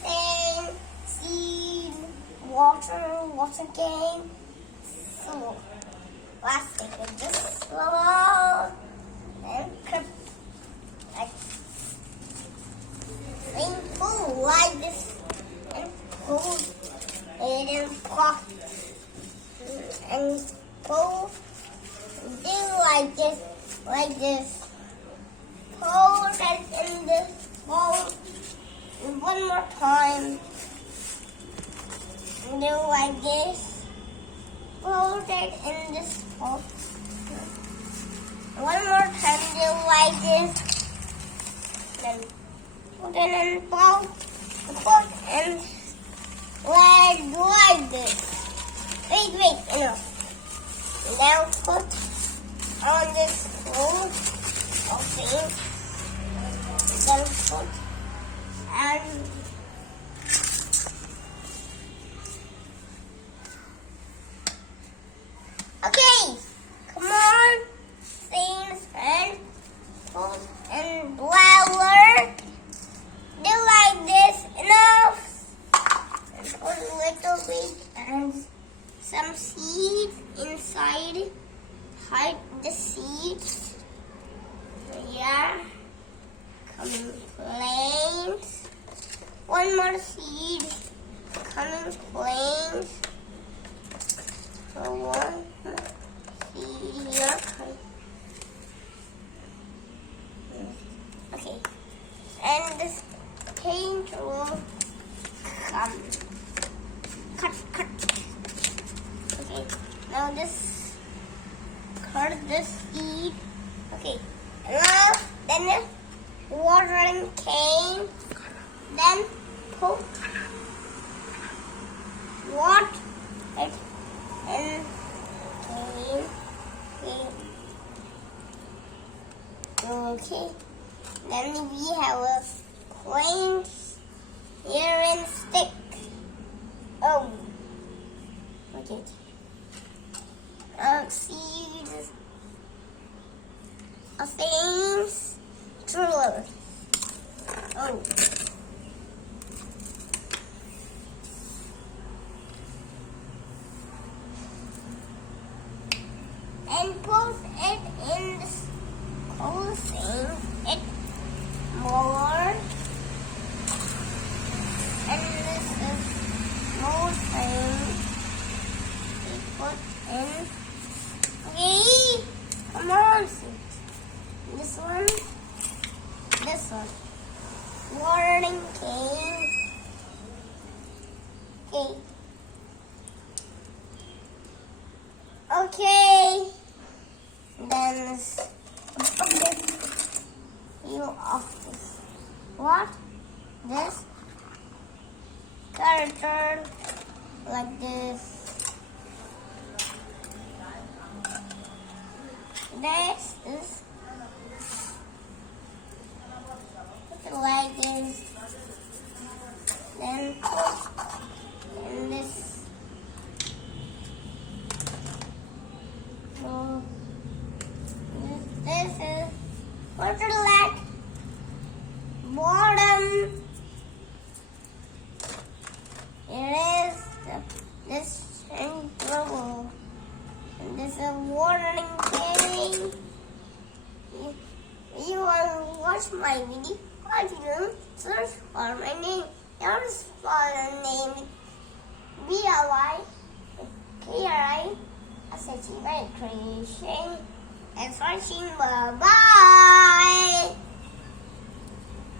sand, seed, water can. So plastic is just small and curved like rainbow like this and pull it in pot and pull do like this. Pull it in this bowl one more time. Do like this. Put it in this bowl. One more time, do like this. Then put it in the bowl. Put and let it like this. Wait, enough. Now put on this bowl. Okay. Then put and okay, come on, things and put and flour. Do like this, enough. And put a little bit and some seeds inside. Hide the seeds. Yeah. Complaints. One more seed. Coming planes. One seed here. Okay. And this paint will come. Cut. Okay. Now this cut this seed. Okay. Now then watering cane. Then put water it in cane. Okay. Then we have a plain here and stick. Oh. Okay. Seeds of things. Truly. Oh. And put it in this whole thing. It more. And this is more thing. We put in. Okay. Come on. This one. Watering cane. Okay. Then you off this. What? This character like this. This is like this. Then put in this. So this is put it like bottom. Here is this trouble. And this is watering cane. You want to watch my video? If you don't, search for my name. Your spell name By Krishay. By Krishay. And watching. Bye bye.